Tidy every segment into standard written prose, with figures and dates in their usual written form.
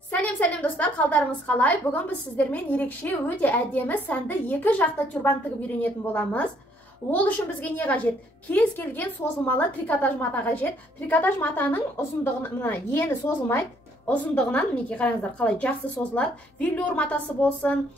Сәлем достар, қалдарыңыз қалай? Бүгін біз сіздермен ерекше өте әдемі сәнді екі жақта тюрбан тігіп үйренетін боламыз. Ол үшін бізге не қажет? Кез келген созылмалы трикотаж мата қажет. Трикотаж матаның ұзындығын, ені созылмайды. Ұзындығынан, мінекей қараңыздар, қалай жақсы созылады. Велюр матасы болсын,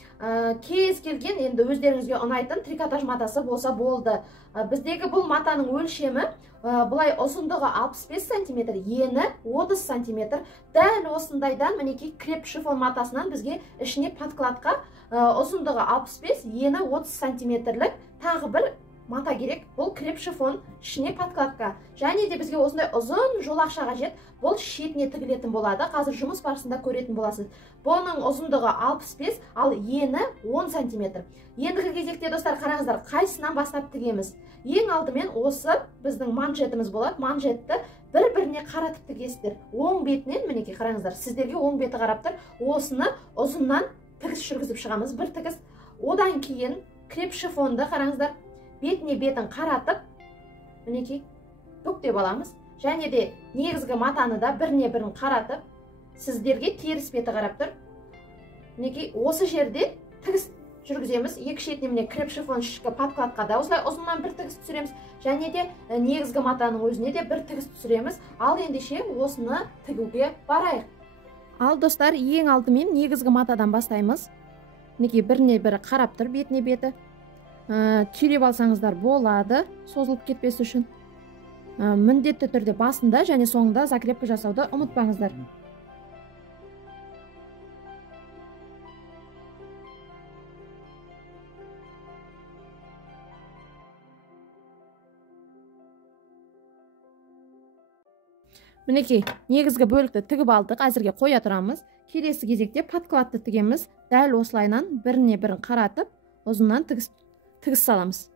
кез келген енді өздеріңізге ұнайтын трикотаж матасы болса болды. Біздегі бұл матаның өлшемі бұлай ұзындығы 65 см, ені 30 см. Дәл осындайдан мінекей креп шифон матасынан бізге ішіне подкладқа ұзындығы 65, ені 30 см-лік тағы бір мата керек. Бұл креп шифон ішіне подкладқа. Және де бізге осындай ұзын жолақша қажет. Бұл шетіне тігілетін болады. Қазір жұмыс барысында көретін боласыз. Бұның ұзындығы 65, ал ені 10 см. Ендігі кезекте достар, қараңыздар, қайсынан бастап тігеміз? Ең алдымен осы біздің манжетіміз болады. Манжетті бір-біріне қаратып тігесіздер. Оң бетінен, мінекей қараңыздар, сіздерге оң беті қарап тұр. Осыны ұзыннан тігіс жүргізіп шығамыз. Бір тігіс. Одан кейін креп шифонды қараңыздар, бетіне бетін қаратып, мінекей бүктеп аламыз. Және де негізгі матаны да біріне бірін қаратып, сіздерге теріс беті қарап тұр. Мінекей осы жерде тігіс жүргіземіз. Екі шетіне міне креп шифон ішкі подкладқа да осылай ұзыннан бір тігіс түсіреміз. Және де негізгі матаның өзіне де бір тігіс түсіреміз. Ал ендеше осыны тігуге барайық. Ал достар, ең алдымен негізгі матадан бастаймыз. Мінекей біріне бірі қарап тұр, бетіне беті. Түйреп алсаңыздар болады, созылып кетпес үшін. Міндетті түрде басында және соңында закрепка жасауды ұмытпаңыздар. Мінекей, негізгі бөлікті тігіп алдық, әзірге қоя тұрамыз. Келесі кезекте подкладты тігеміз. Дәл осылайынан біріне бірін қаратып, ұзыннан тігіс саламыз.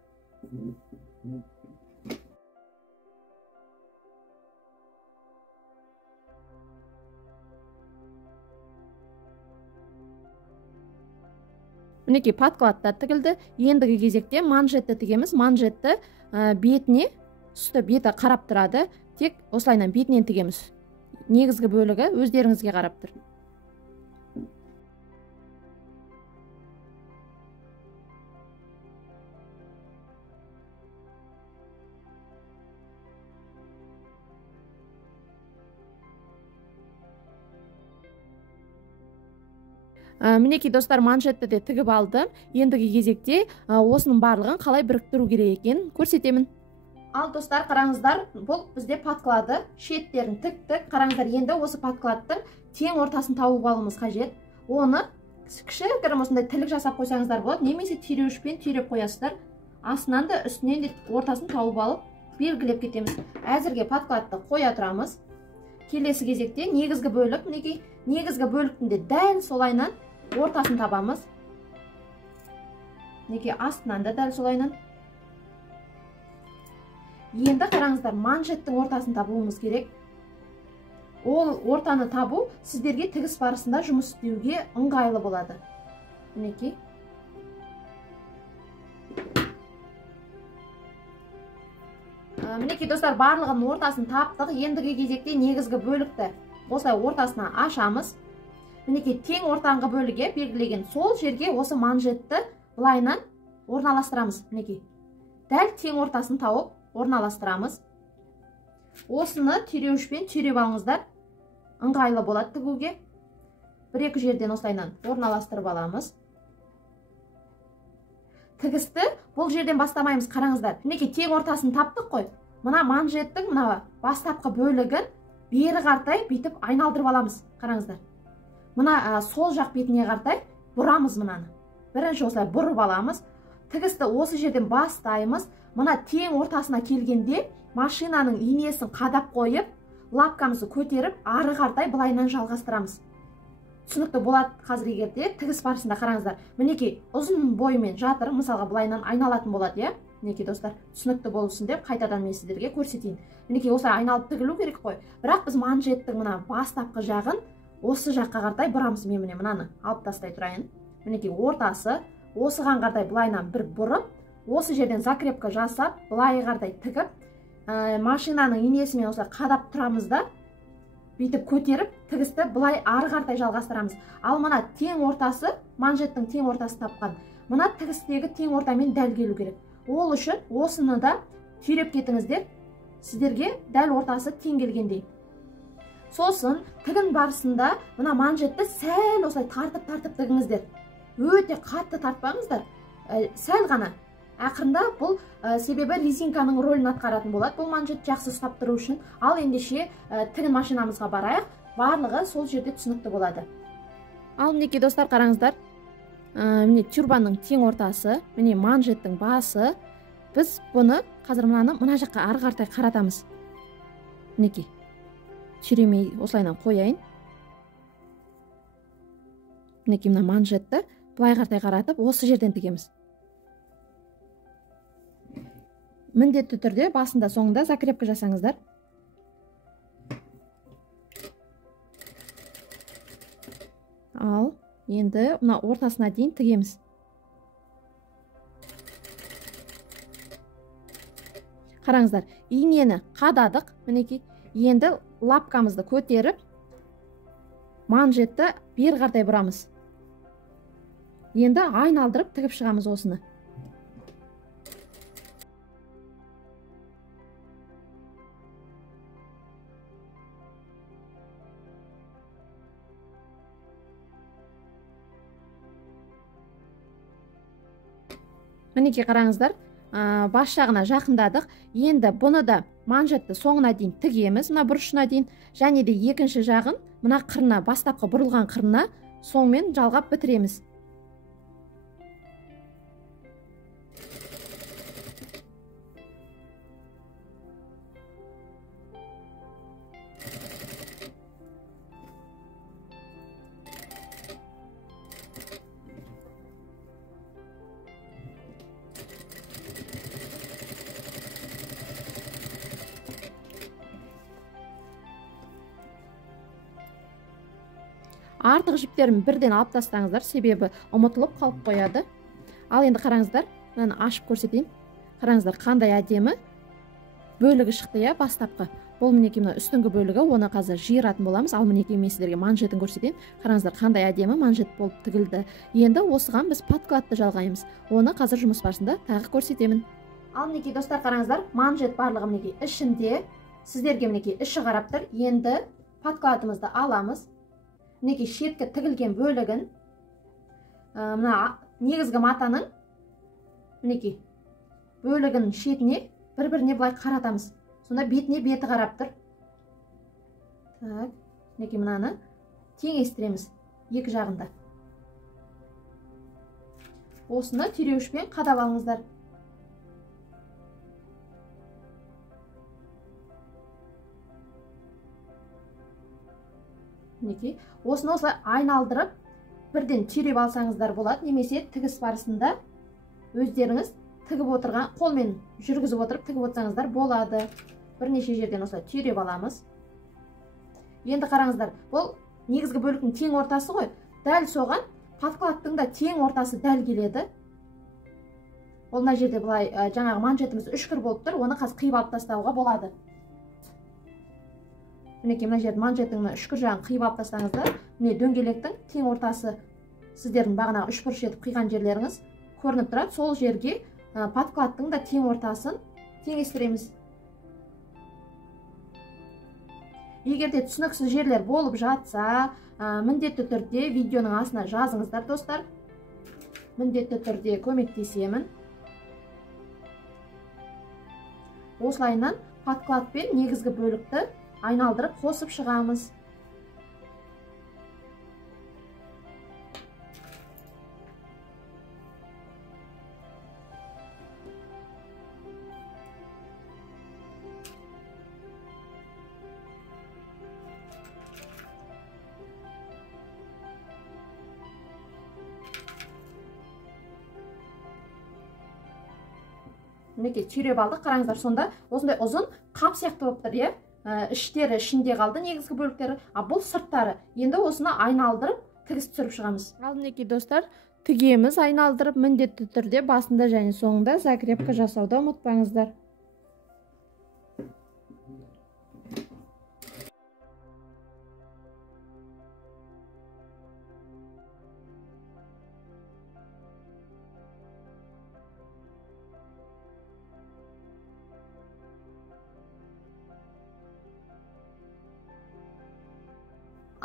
Мінекей, подкладта тігілді. Ендігі кезекте манжетті тігеміз. Манжетті бетіне, үсті беті қарап тұрады. Тек осылайынан бетінен тігеміз. Негізгі бөлігі өздеріңізге қарап тұр. Мінекей достар, манжетті де тігіп алдым. Ендігі кезекте осының барлығын қалай біріктіру керек екенін көрсетемін. Ал достар, қараңыздар, бұл бізде подклады, шеттерін тіктік. Қараңыздар, енді осы подкладтың тең ортасын тауып алуымыз қажет. Оны кішігірім осындай тілік жасап қойсаңыздар болады, немесе түйреуішпен түйреп қоясыздар. Астынан да үстінен де ортасын тауып алып белгілеп кетеміз. Әзірге подкладты қоя тұрамыз. Келесі кезекте негізгі бөлік, мінекей, негізгі бөліктінде дәл солайынан ортасын табамыз. Мінекей, астынан да дәл солайынан. Енді қараңыздар, манжеттің ортасын табуымыз керек. Ол ортаны табу сіздерге тігіс барысында жұмыс істеуге ыңғайлы болады. Мінекей. Мінекей достар, барлығын ортасын таптық. Ендігі кезекте негізгі бөлікті осылай ортасына ашамыз. Мінекей, тең ортаңғы бөліге белгілеген сол жерге осы манжетті былайынан орналастырамыз. Мінекей, дәл тең ортасын тауып орналастырамыз. Осыны түйреуішпен түйреп алыңыздар. Ыңғайлы болады тігуге. Бір-екі жерден осылайынан орналастырып аламыз. Тігісті бұл жерден бастамаймыз, қараңыздар. Мінекей, тең ортасын таптық қой. Мына манжеттің мына бастапқы бөлігін бері қартай бүйтіп айналдырып аламыз. Қараңыздар. Мына сол жақ бетіне қартай бұрамыз мынаны. Бірінші осылай бұрып аламыз. Тігісті осы жерден бастаймыз. Мына тең ортасына келгенде машинаның инесін қадап қойып, лапкамызды көтеріп, ары қартай былайынан жалғастырамыз. Түсінікті болады қазір егерде тігіс барысында қараңыздар. Мінекей, ұзын бойымен жатыр, мысалға былайынан айналатын болады, иә? Мінекей достар, түсінікті болсын деп қайтадан мен сіздерге көрсетейін. Мінекей, осылай айналып тігілу керек қой. Бірақ біз манжеттің мына бастапқы жағын осы жаққа қартай бұрамыз. Мен міне мынаны алып тастай тұрайын. Мінекей, ортасы осыған қартай былайынан бір бұрып, осы жерден закрепка жасап, былай қартай тігіп, машинаның инесімен осылай қадап тұрамыз да, бүйтіп көтеріп тігісті былай ары қаратай жалғастырамыз. Ал мына тең ортасы, манжеттің тең ортасы тапқан. Мына тігістегі тең ортамен дәл келу керек. Ол үшін осыны да түйреп кетіңіздер. Сіздерге дәл ортасы тең келгендей. Сосын тігін барысында мына манжетті сәл осылай тартып тігіңіздер. Өте қатты тартпаңыздар. Сәл ғана. Ақырында бұл себебі резинканың рөлін атқаратын болады. Бұл манжет жақсы ұстап тұру үшін. Ал ендеше тігін машинамызға барайық. Барлығы сол жерде түсінікті болады. Ал мінекей достар, қараңыздар. Міне тюрбанның тең ортасы, міне манжеттің басы. Біз бұны қазір мына жаққа ары қаратай қаратамыз. Мінекей. Түйремей осылайынан қояйын. Мінекей мына манжетті былай қаратай қаратып, осы жерден тігеміз. Міндетті түрде басында соңында закрепка жасаңыздар. Ал енді мына ортасына дейін тігеміз. Қараңыздар, инені қададық, мінекей. Енді лапкамызды көтеріп, манжетті бер қаратай бұрамыз. Енді айналдырып тігіп шығамыз осыны. Мінекей қараңыздар, бас жағына жақындадық. Енді бұны да манжетті соңына дейін тігеміз, мына бұрышына дейін. Және де екінші жағын мына қырына, бастапқы бұрылған қырына соңмен жалғап бітіреміз. Артық жіптерін бірден алып тастаңыздар, себебі ұмытылып қалып қояды. Ал енді қараңыздар, мен ашып көрсетейін. Қараңыздар, қандай әдемі бөлігі шықты, я, бастапқы. Бұл мінекей мына үстіңгі бөлігі, оны қазір жиыратын боламыз. Ал мінекей мен сіздерге манжетін көрсетейін. Қараңыздар, қандай әдемі манжет болып тігілді. Енді осыған біз подкладты жалғаймыз. Оны қазір жұмыс барысында тағы көрсетемін. Ал мінекей достар, қараңыздар, манжет барлығы мінекей ішінде. Сіздерге мінекей іші қарап тұр. Енді подкладымызды аламыз. Мінекей шеткі тігілген бөлігін, мына негізгі матаның мінекей бөлігін шетіне бір-біріне былай қаратамыз. Сонда бетіне беті қарап тұр. Так, мінекей мынаны теңестіреміз екі жағында. Осыны түйреуішпен қадап алыңыздар. Мінекей, осыны осылай айналдырып, бірден түйреп алсаңыздар болады, немесе тігіс барысында өздеріңіз тігіп отырған, қолмен жүргізіп отырып тігіп отырсаңыздар болады. Бірнеше жерден осылай түйреп аламыз. Енді қараңыздар, бұл негізгі бөліктің тең ортасы ғой. Дәл соған подкладтың да тең ортасы дәл келеді. Ол мына жерде былай жаңағы манжетіміз үшкір болып тұр, оны қазір қиып алып тастауға болады. Мінекей мына жерде манжеттің үшкір жағын қиып алып тастаңыздар. Міне дөңгелектің тең ортасы, сіздердің бағанағы үшбұрыш етіп қиған жерлеріңіз көрініп тұрады. Сол жерге подкладтың да тең ортасын теңестіреміз. Егер де түсініксіз жерлер болып жатса, міндетті түрде видеоның астына жазыңыздар, достар. Міндетті түрде көмектесемін. Осылайынан подкладпен негізгі бөлікті айналдырып қосып шығамыз. Мінекей түйреп алдық, қараңыздар, сонда осындай ұзын қап сияқты болып тұр, іштері ішінде қалды негізгі бөліктері, бұл сырттары. Енді осыны айналдырып тігіс түсіріп шығамыз. Ал мінекей достар, тігеміз айналдырып, міндетті түрде басында және соңында закрепка жасауды ұмытпаңыздар.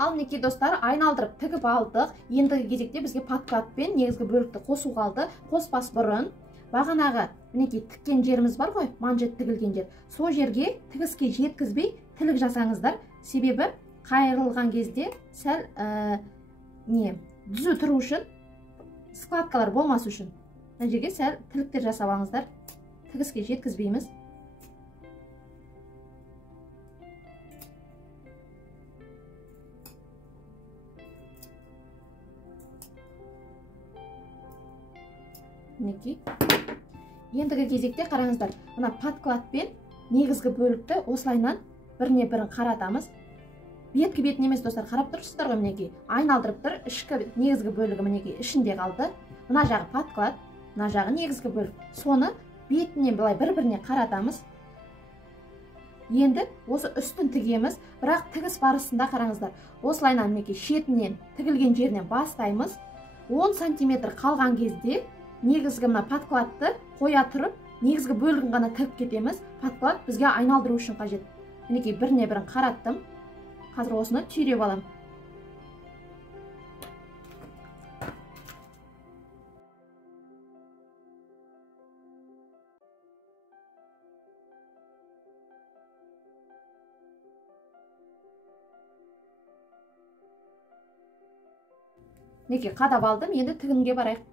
Ал мінекей достар, айналдырып тігіп алдық. Ендігі кезекте бізге подкладпен негізгі бөлікті қосу қалды. Қоспас бұрын бағанағы мінекей тіккен жеріміз бар ғой, манжет тігілген жер. Сол жерге тігіске жеткізбей тілік жасаңыздар. Себебі қайырылған кезде сәл түзу тұру үшін, складкалар болмас үшін. Мына жерге сәл тіліктер жасап алыңыздар. Тігіске жеткізбейміз. Мінекей. Ендігі кезекте қараңыздар, мына подкладпен негізгі бөлікті осылайнан біріне бірін қаратамыз. Беткі бетін емес достар, қарап тұрсыздар ғой, мінекей. Айналдырып тұр, ішкі негізгі бөлігі мінекей ішінде қалды. Мына жағы подклад, мына жағы негізгі бөлік. Соны бетінен былай бір-біріне қаратамыз. Енді осы үстін тігеміз, бірақ тігіс барысында қараңыздар, осылайнан мінекей шетінен тігілген жерінен бастаймыз. 10 сантиметр қалған кезде негізгі мына подкладты қоя тұрып, негізгі бөлігін ғана тігіп кетеміз. Подклад бізге айналдыру үшін қажет. Мінекей біріне бірін қараттым. Қазір осыны түйреп алам. Мінекей қадап алдым, енді тігімге барайық.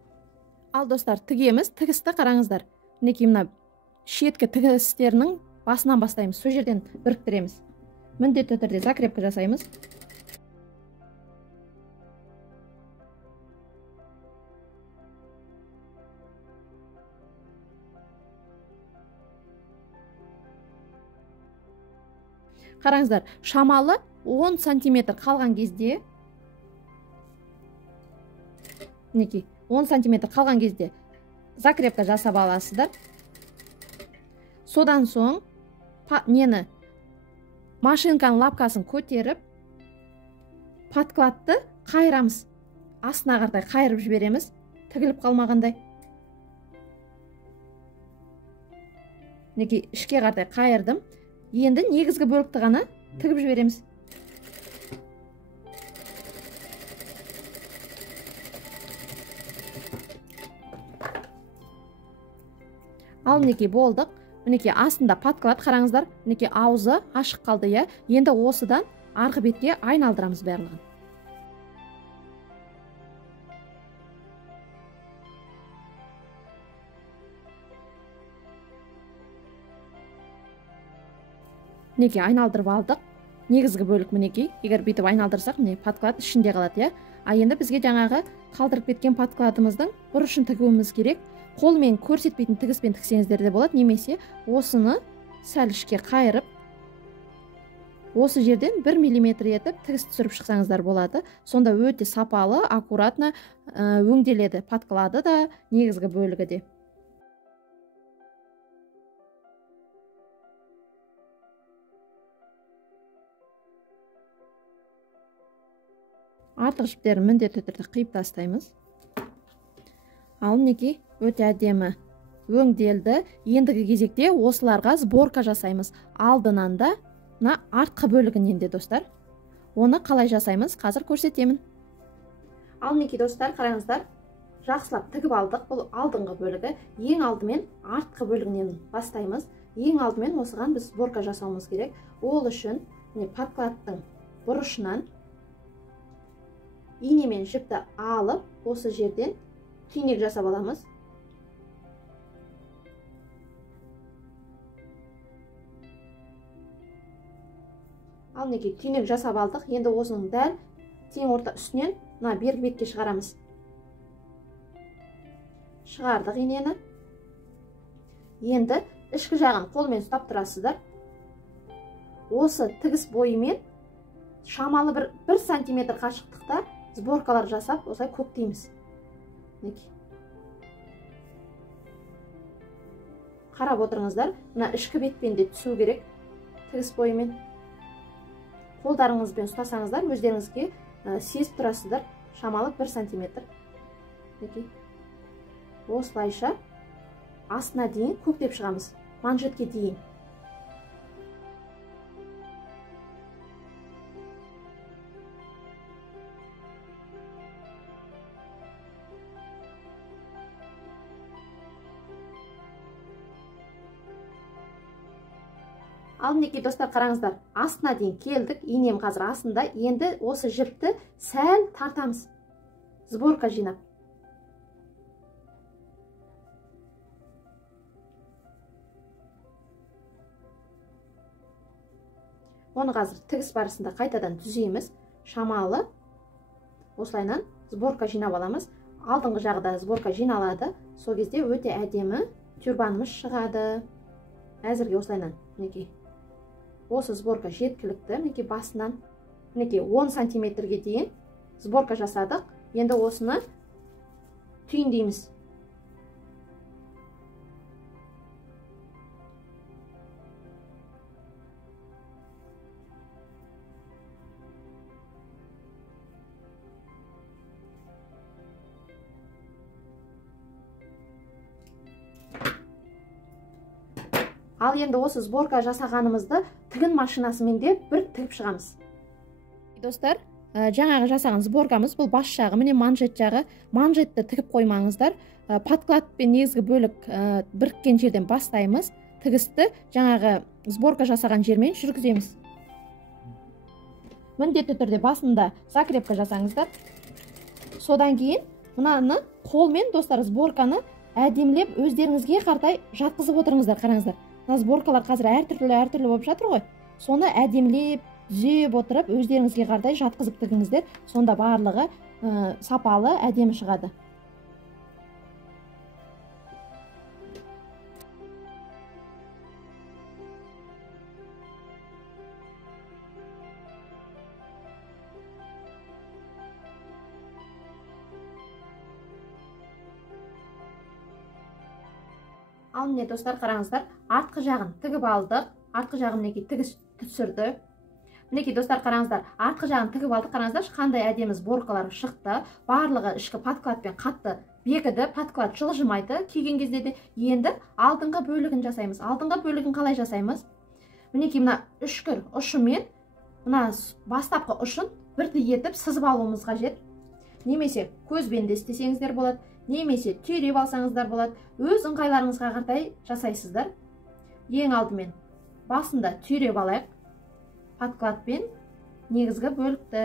Ал достар, тігеміз, тігісті қараңыздар. Мінекей мына шеткі тігістерінің басынан бастаймыз, сол жерден біріктіреміз. Міндетті түрде закрепка жасаймыз. Қараңыздар, шамалы 10 сантиметр қалған кезде, мінекей 10 сантиметр қалған кезде закрепка жасап аласыздар. Содан соң машинканың лапкасын көтеріп, подкладты қайырамыз. Астына қарай қайырып жібереміз, тігіліп қалмағандай. Мінекей ішке қарай қайырдым. Енді негізгі бөлікті ғана тігіп жібереміз. Ал мінекей болдық. Мінекей астында подклад қараңыздар. Мінекей аузы ашық қалды, я. Енді осыдан арғы бетке айналдырамыз барлығын. Мінекей айналдырып алдық. Негізгі бөлік мінекей. Егер бүйтіп айналдырсақ, міне подклад ішінде қалады, я. А енді бізге жаңағы қалдырып кеткен подкладымыздың бұрышын тігуіміз керек. Қолмен көрсетпейтін тігіспен тіксеңіздер де болады, немесе осыны сәл ішке қайырып, осы жерден 1 миллиметр етіп тігіс түсіріп шықсаңыздар болады. Сонда өте сапалы, аккуратно өңделеді подклады да, негізгі бөлігі де. Артық жіптерін міндетті түрде қиып тастаймыз. Ал мінекей өте әдемі өңделді. Ендігі кезекте осыларға сборка жасаймыз. Алдынан да мына артқы бөлігінен де достар. Оны қалай жасаймыз, қазір көрсетемін. Ал мінекей достар, қараңыздар, жақсылап тігіп алдық. Бұл алдыңғы бөлігі. Ең алдымен артқы бөлігінен бастаймыз. Ең алдымен осыған біз сборка жасауымыз керек. Ол үшін подкладтың бұрышынан инемен жіпті алып, осы жерден түйнек жасап аламыз. Ал мінекей түйнек жасап алдық. Енді осының дәл тең орта үстінен мына бергі бетке шығарамыз. Шығардық инені. Енді ішкі жағын қолмен ұстап тұрасыздар. Осы тігіс бойымен шамалы 1 сантиметр қашықтықта сборкалар жасап, осылай көктейміз. Қарап отырыңыздар, мына ішкі бетпен де түсу керек. Тігіс бойымен қолдарыңызбен ұстасаңыздар, өздеріңізге сезіп тұрасыздар. Шамалы 1 сантиметр. Осылайша астына дейін көктеп шығамыз. Манжетке дейін. Ал мінекей достар, қараңыздар, астына дейін келдік. Инем қазір астында. Енді осы жіпті сәл тартамыз. Сборка жинап. Оны қазір тігіс барысында қайтадан түзейміз. Шамалы осылайынан сборка жинап аламыз. Алдыңғы жағы да сборка жиналады. Сол кезде өте әдемі тюрбанымыз шығады. Әзірге осылайынан, мінекей. Осы сборка жеткілікті. Мінекей басынан, мінекей 10 сантиметрге дейін сборка жасадық. Енді осыны түйіндейміз. Ал енді осы сборка жасағанымызды тігін машинасымен де бір тігіп шығамыз. Достар, жаңағы жасаған сборкамыз бұл бас жағы, міне манжет жағы. Манжетті тігіп қоймаңыздар. Подклад пен негізгі бөлік біріккен жерден бастаймыз. Тігісті жаңағы сборка жасаған жермен жүргіземіз. Міндетті түрде басында закрепка жасаңыздар. Содан кейін мынаны қолмен достар сборканы әдемілеп өздеріңізге қартай жатқызып отырыңыздар. Қараңыздар. Сборкалар қазір әртүрлі болып жатыр ғой. Соны әдемілеп, түзеп отырып, өздеріңізге қартай жатқызып тігіңіздер. Сонда барлығы сапалы, әдемі шығады. Ал міне достар, қараңыздар, артқы жағын тігіп алдық. Артқы жағын мінекей тігіс түсірді. Мінекей достар, қараңыздар, артқы жағын тігіп алдық. Қараңыздар, қандай әдемі сборкалар шықты. Барлығы ішкі подкладпен қатты бекіді. Подклад жылжымайды киген кезде де. Енді алдыңғы бөлігін жасаймыз. Алдыңғы бөлігін қалай жасаймыз? Мінекей мына үшкір ұшымен мына бастапқы ұшын бірдей етіп сызып алуымыз қажет. Немесе көзбен де істесеңіздер болады, немесе түйреп алсаңыздар болады. Өз ыңғайларыңызға қарай жасайсыздар. Ең алдымен басында түйреп алайық. Подкладпен негізгі бөлікті,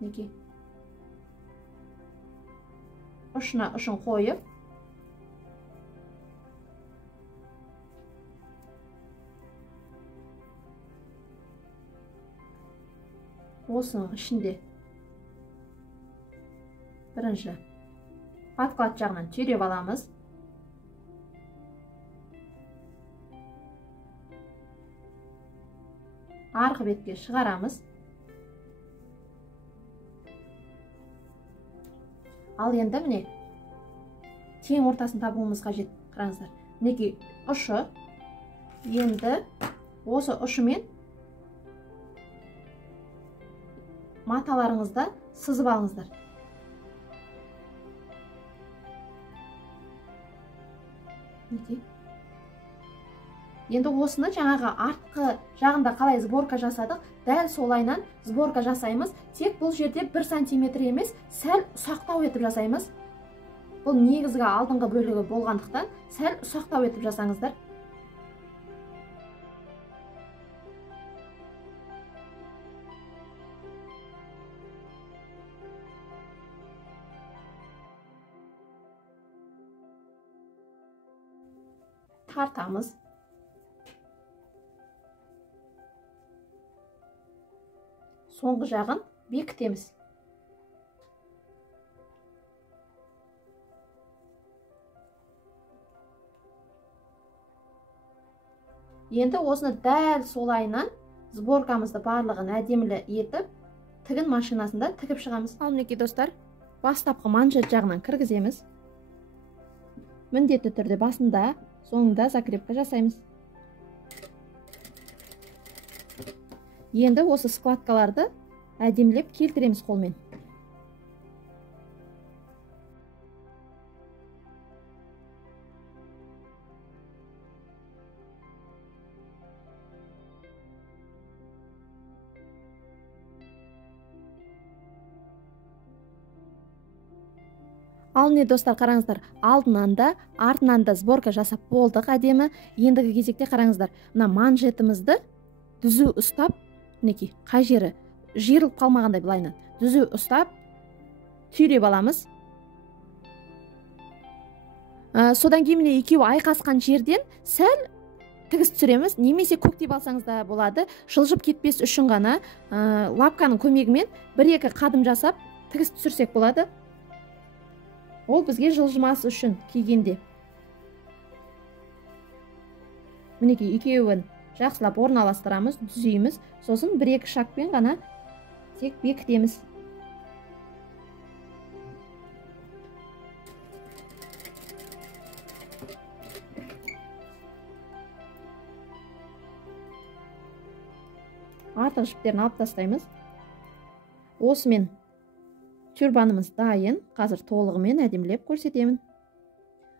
мінекей. Ұшына ұшын қойып, осының ішінде бірінші подклад жағынан түйреп аламыз. Арғы бетке шығарамыз. Ал енді міне тең ортасын табуымыз қажет. Қараңыздар. Мінекей ұшы. Енді осы ұшымен маталарыңызда сызып алыңыздар. Енді осыны жаңағы артқы жағында қалай сборка жасадық, дәл солайынан сборка жасаймыз. Тек бұл жерде 1 сантиметр емес, сәл ұсақтау етіп жасаймыз. Бұл негізгі алдыңғы бөлігі болғандықтан сәл ұсақтау етіп жасаңыздар. Тартамыз. Соңғы жағын бекітеміз. Енді осыны дәл солайынан сборкамызды барлығын әдемілі етіп, тігін машинасында тігіп шығамыз. Ал мінекей достар, бастапқы манжет жағынан кіргіземіз. Міндетті түрде басында, соңында закрепка жасаймыз. Енді осы складкаларды әдемілеп келтіреміз қолмен. Ал не достар, қараңыздар, алдынан да, артынан да сборка жасап болдық әдемі. Ендігі кезекте қараңыздар, мына манжетімізді түзу ұстап, мінекей қай жері жиырылып қалмағандай былайынан түзу ұстап түйреп аламыз. Содан кейін міне екеуі айқасқан жерден сәл тігіс түсіреміз, немесе көктеп алсаңыз да болады. Жылжып кетпес үшін ғана лапканың көмегімен бір-екі қадым жасап тігіс түсірсек болады. Ол бізге жылжымас үшін кигенде. Мінекей екеуін жақсылап орналастырамыз, түзейміз. Сосын бір-екі шақпен ғана тек бекітеміз. Артық жіптерін алып тастаймыз. Осымен тюрбанымыз дайын. Қазір толығымен әдемілеп көрсетемін.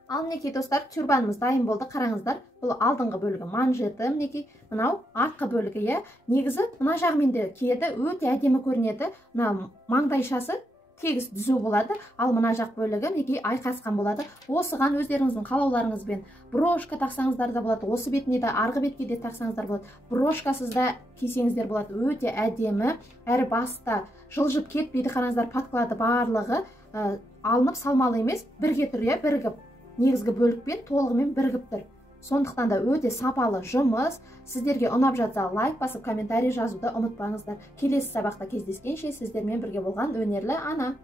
Ал мінекей достар, тюрбанымыз дайын болды. Қараңыздар, бұл алдыңғы бөлігі манжеті, мінекей, мынау артқы бөлігі. Негізі мына жағымен де киеді, өте әдемі көрінеді. Мына маңдайшасы тегіс түзу болады, ал мына жақ бөлігі мінекей айқасқан болады. Осыған өздеріңіздің қалауларыңызбен брошка тақсаңыздар да болады, осы бетіне де арғы бетке де тақсаңыздар болады. Брошкасыз да кисеңіздер болады. Өте әдемі, әрі баста жылжып кетпейді. Қараңыздар, паткаларды барлығы алынып салмалы емес, бірге тұр, бірігіп, негізгі бөлікпен толығымен бірігіп тұр. Сондықтан да өте сапалы жұмыс. Сіздерге ұнап жатса лайк басып, комментарий жазуды ұмытпаңыздар. Келесі сабақта кездескенше сіздермен бірге болған өнерлі ана.